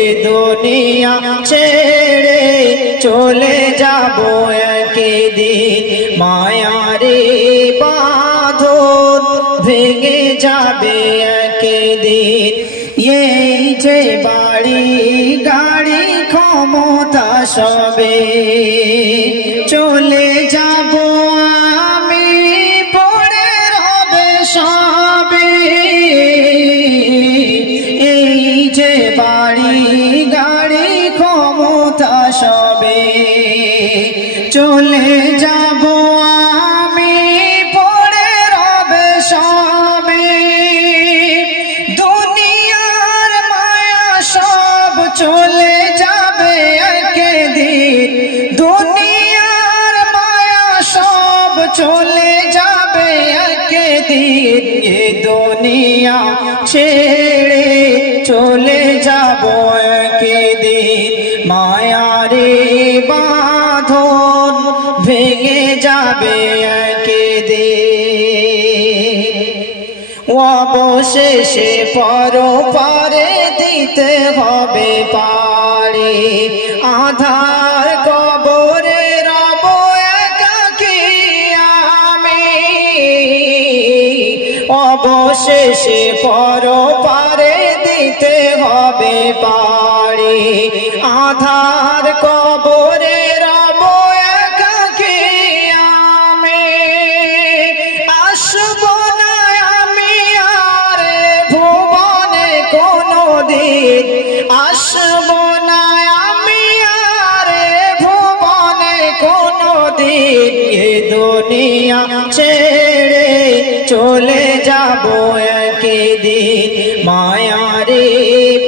এ দুনিয়া ছেড়ে চলে যাব একদিন, মায়ারে বাঁধন ভেঙে যাবে একদিন। এই যে বাড়ি গাড়ি ক্ষমতা সবে চলে যাব আমি, পড়ে রবে সবে। এই যে বাড়ি গাড়ি ক্ষমতা সবে চলে যাব আমি, পড়ে রবে সবে। দুনিয়ার মায়া সব চলে যাবে একদিন, দুনিয়ার মায়া সব চলে যাবে একদিন। এ দুনিয়া ছেড়ে চলে যাব একদিন, মায়ারে বাঁধন ভেঙে যাবে একদিন। অবশেষে পরপারে দিতে হবে পাড়ি, আধার কবরে রব একাকী আমি। অবশেষে পরপারে দিতে হবে পাড়ি, আধার কবরে রব একাকী আমি। আসব না আমি আর ভুবনে কোনদিন, আসব না আমি আর ভুবনে কোনদিন। এ দুনিয়া ছেড়ে চলে যাব একদিন, মায়ারে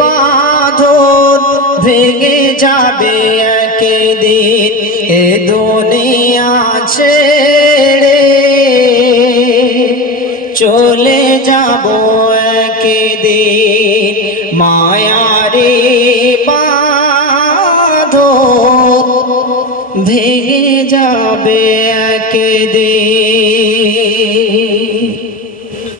বাঁধন ভেঙে যাবে একদিন। এ দুনিয়া ছেড়ে চলে যাব একদিন, মায়ারে বাঁধন ভেঙে যাবে একদিন।